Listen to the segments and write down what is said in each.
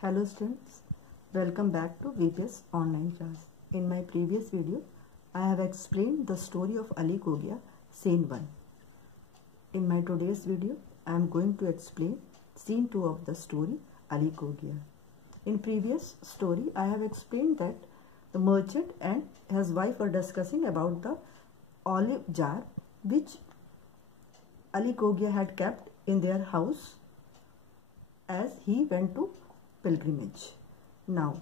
Hello students, welcome back to VPS online class. In my previous video, I have explained the story of Ali Kogia, scene 1. In my today's video, I am going to explain scene 2 of the story Ali Kogia. In previous story, I have explained that the merchant and his wife were discussing about the olive jar which Ali Kogia had kept in their house as he went to pilgrimage. Now,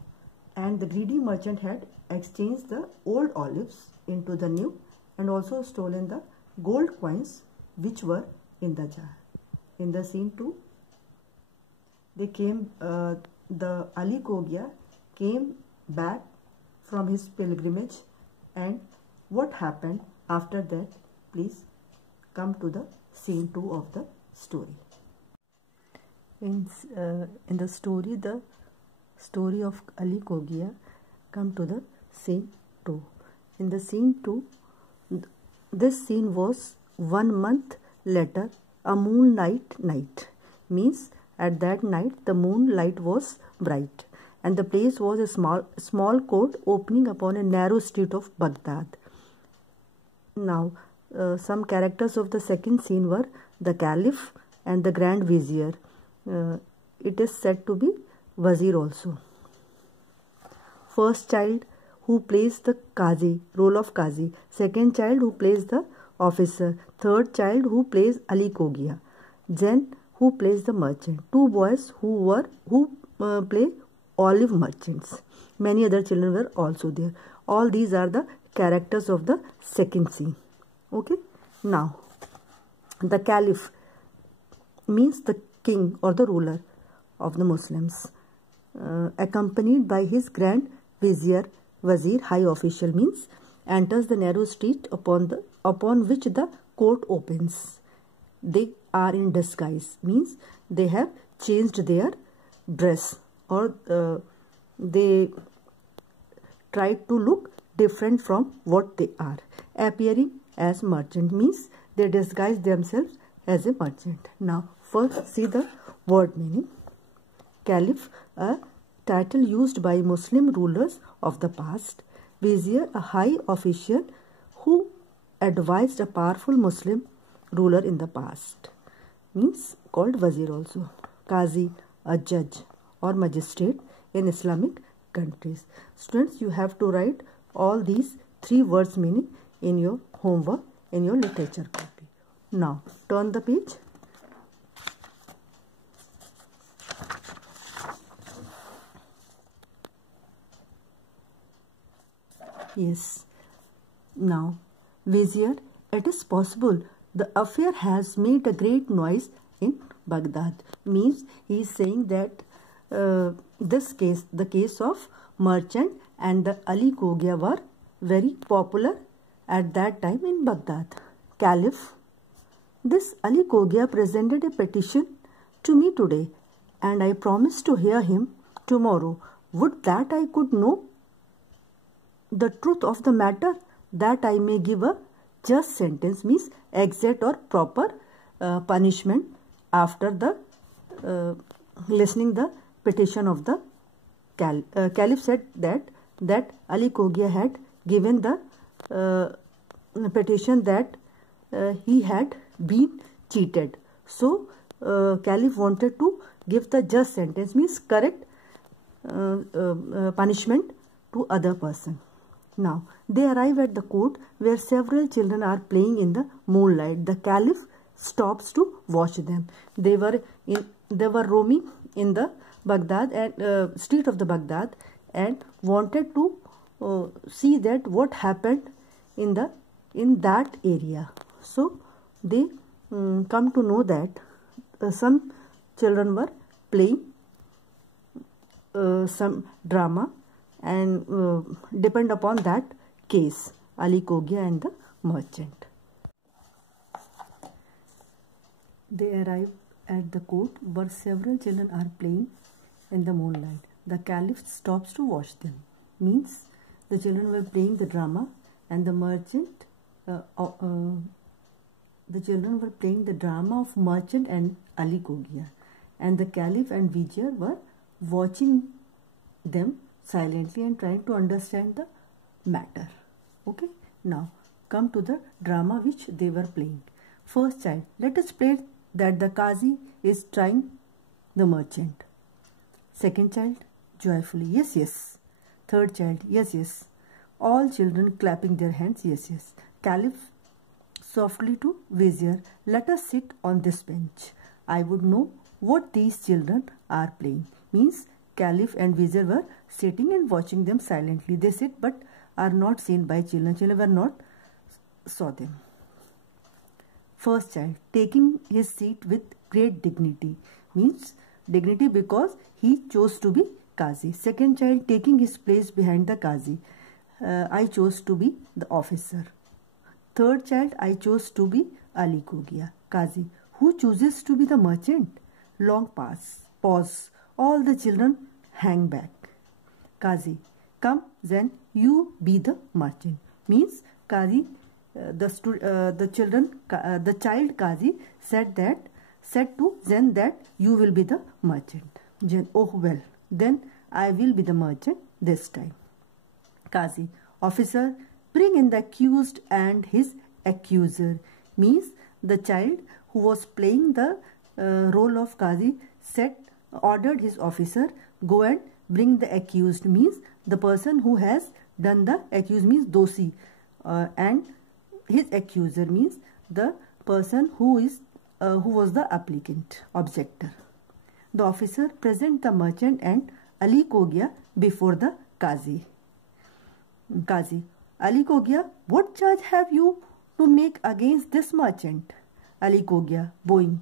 and the greedy merchant had exchanged the old olives into the new and also stolen the gold coins which were in the jar. In the scene 2, they came, the Ali Kogia came back from his pilgrimage, and what happened after that, please come to the scene 2 of the story. In the story of Ali Kogia, come to the scene 2. In the scene 2, this scene was 1 month later, a moonlight night. Means at that night the moonlight was bright, and the place was a small court opening upon a narrow street of Baghdad. Now, some characters of the second scene were the Caliph and the Grand Vizier. It is said to be Wazir also. First child who plays the Qazi, role of Qazi. Second child who plays the officer. Third child who plays Ali Kogia. Then who plays the merchant. Two boys who play olive merchants. Many other children were also there. All these are the characters of the second scene. Okay. Now, the Caliph means the king or the ruler of the Muslims, accompanied by his Grand Vizier, Wazir, high official, means enters the narrow street upon which the court opens. They are in disguise, means they have changed their dress, or they tried to look different from what they are. Appearing as merchant means they disguise themselves as a merchant. Now, first see the word meaning. Caliph, a title used by Muslim rulers of the past. Vizier, a high official who advised a powerful Muslim ruler in the past. Means called Wazir also. Qazi, a judge or magistrate in Islamic countries. Students, you have to write all these 3 words meaning in your homework, in your literature copy. Now, turn the page. Yes. Now, Vizier, it is possible the affair has made a great noise in Baghdad. Means he is saying that this case, the case of merchant and the Ali Kogia, were very popular at that time in Baghdad. Caliph, this Ali Kogia presented a petition to me today, and I promised to hear him tomorrow. Would that I could know the truth of the matter, that I may give a just sentence, means exact or proper punishment after the listening the petition of the Caliph. Said that Ali Kogia had given the petition that he had been cheated. So Caliph wanted to give the just sentence, means correct punishment to other person. Now, they arrive at the court where several children are playing in the moonlight. The Caliph stops to watch them. They were roaming in the Baghdad and street of the Baghdad, and wanted to see that what happened in that area. So they come to know that some children were playing some drama, and depend upon that case, Ali Kogia and the merchant. They arrive at the court where several children are playing in the moonlight. The Caliph stops to watch them. Means the children were playing the drama, and the merchant, the children were playing the drama of merchant and Ali Kogia, and the Caliph and Vizier were watching them silently and trying to understand the matter. Okay, now come to the drama which they were playing. First child, let us play that the Qazi is trying the merchant. Second child, joyfully, yes, yes. Third child, yes, yes. All children clapping their hands, yes, yes. Caliph softly to Vizier, let us sit on this bench. I would know what these children are playing. Means Caliph and Vizier were sitting and watching them silently. They sit but are not seen by children. Children were not saw them. First child, taking his seat with great dignity. Means dignity because he chose to be Qazi. Second child, taking his place behind the Qazi. I chose to be the officer. Third child, I chose to be Ali Kogia, Qazi. Who chooses to be the merchant? Long pause. All the children hang back. Qazi, come then you be the merchant. Means Qazi, the child Qazi said to Zen that you will be the merchant. Zen, oh well, then I will be the merchant this time. Qazi, officer, bring in the accused and his accuser. Means the child who was playing the role of Qazi ordered his officer, go and bring the accused. Means the person who has done the accused means dosi, and his accuser means the person who was the applicant, objector. The officer present the merchant and Ali Kogia before the Qazi. Qazi, Ali Kogia, what charge have you to make against this merchant? Ali Kogia, bowing,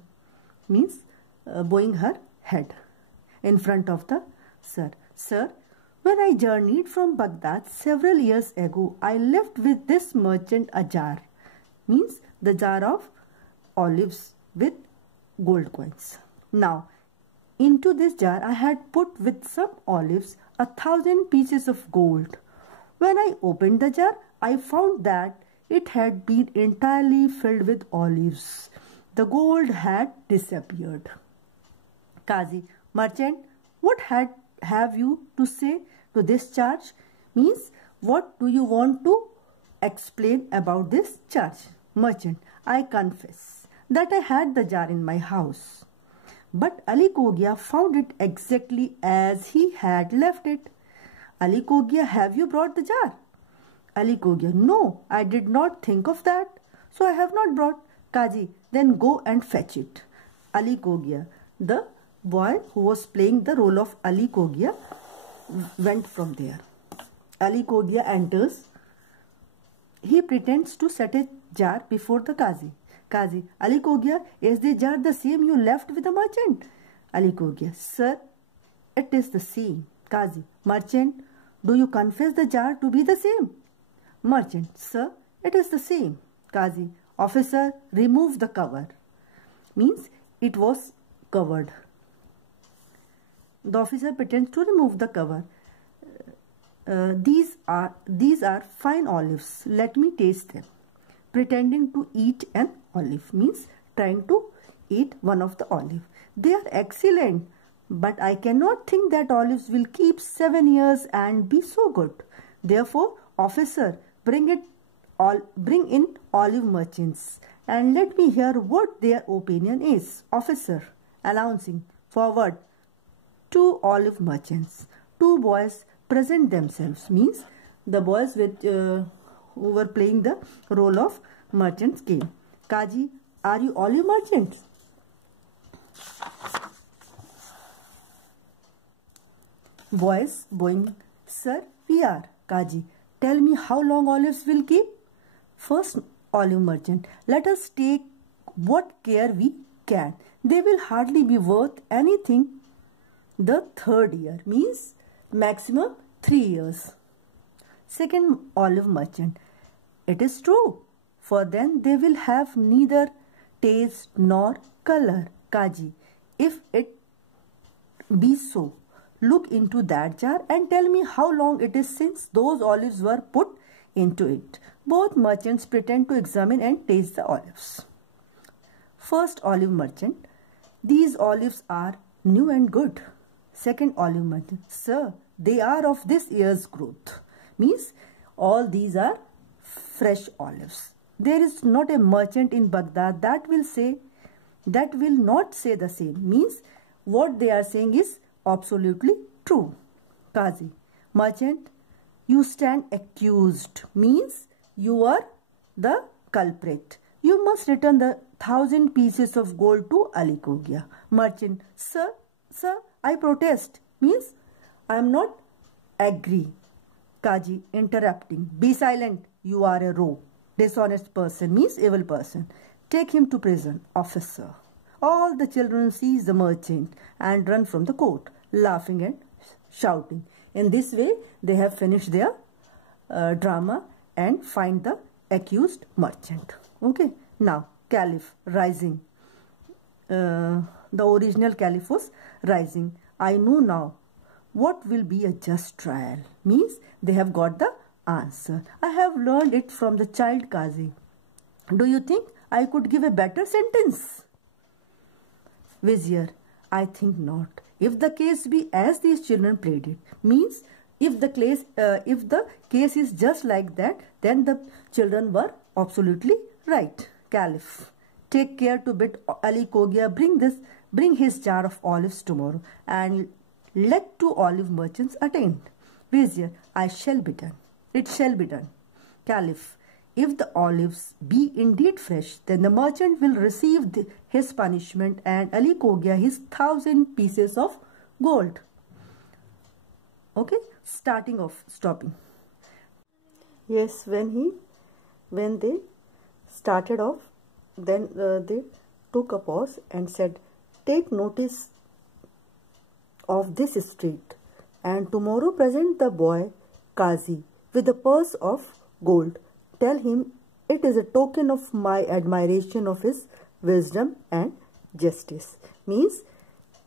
means bowing her head in front of the sir. Sir, when I journeyed from Baghdad several years ago, I left with this merchant a jar. Means the jar of olives with gold coins. Now, into this jar I had put with some olives 1,000 pieces of gold. When I opened the jar, I found that it had been entirely filled with olives. The gold had disappeared. Qazi, merchant, what have you to say to this charge? Means what do you want to explain about this charge? Merchant, I confess that I had the jar in my house, but Ali Kogia found it exactly as he had left it. Ali Kogia, have you brought the jar? Ali Kogia, no, I did not think of that, so I have not brought. Qazi, then go and fetch it. Ali Kogia, the boy who was playing the role of Ali Kogia, went from there. Ali Kogia enters. He pretends to set a jar before the Qazi. Qazi, Ali Kogia, is the jar the same you left with the merchant? Ali Kogia, sir, it is the same. Qazi, merchant, do you confess the jar to be the same? Merchant, sir, it is the same. Qazi, officer, remove the cover. Means it was covered. The officer pretends to remove the cover. These are fine olives. Let me taste them. Pretending to eat an olive means trying to eat one of the olive. They are excellent, but I cannot think that olives will keep 7 years and be so good. Therefore, officer, bring in olive merchants and let me hear what their opinion is. Officer, announcing, forward, 2 olive merchants. 2 boys present themselves. Means the boys who were playing the role of merchants came. Qazi, are you olive merchants? Boys bowing, sir, we are. Qazi, tell me how long olives will keep? First olive merchant, let us take what care we can. They will hardly be worth anything the 3rd year, means maximum 3 years. Second olive merchant, it is true, for then they will have neither taste nor color. Qazi, if it be so, look into that jar and tell me how long it is since those olives were put into it. Both merchants pretend to examine and taste the olives. First olive merchant, these olives are new and good. Second olive merchant, sir, they are of this year's growth. Means all these are fresh olives. There is not a merchant in Baghdad that will not say the same. Means what they are saying is absolutely true. Qazi, merchant, you stand accused. Means you are the culprit. You must return the 1,000 pieces of gold to Ali Cogia. Merchant, sir, I protest. Means I am not agree. Qazi interrupting, be silent, you are a rogue. Dishonest person means evil person. Take him to prison, officer. All the children seize the merchant and run from the court, laughing and shouting. In this way, they have finished their drama and find the accused merchant. Okay. Now, Caliph rising. The original Caliph was rising. I know now what will be a just trial. Means they have got the answer. I have learned it from the child Qazi. Do you think I could give a better sentence? Vizier, I think not. If the case be as these children played it, means if the case is just like that, then the children were absolutely right. Caliph, take care to bid Ali Cogia bring his jar of olives tomorrow, and let 2 olive merchants attend. Vizier, I shall be done. It shall be done. Caliph, if the olives be indeed fresh, then the merchant will receive his punishment and Ali Cogia his 1,000 pieces of gold. Okay, stopping. Yes, when they started off, then they took a pause and said, take notice of this street, and tomorrow present the boy Qazi with a purse of gold. Tell him it is a token of my admiration of his wisdom and justice. Means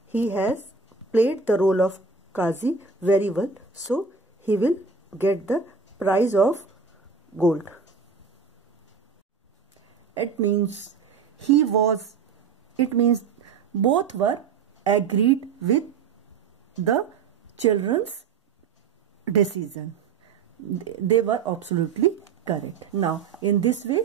he has played the role of Qazi very well, so he will get the prize of gold. It means both were agreed with the children's decision. They were absolutely correct. Now, in this way,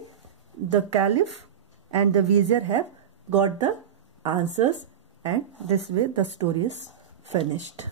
the Caliph and the Vizier have got the answers, and this way the story is finished.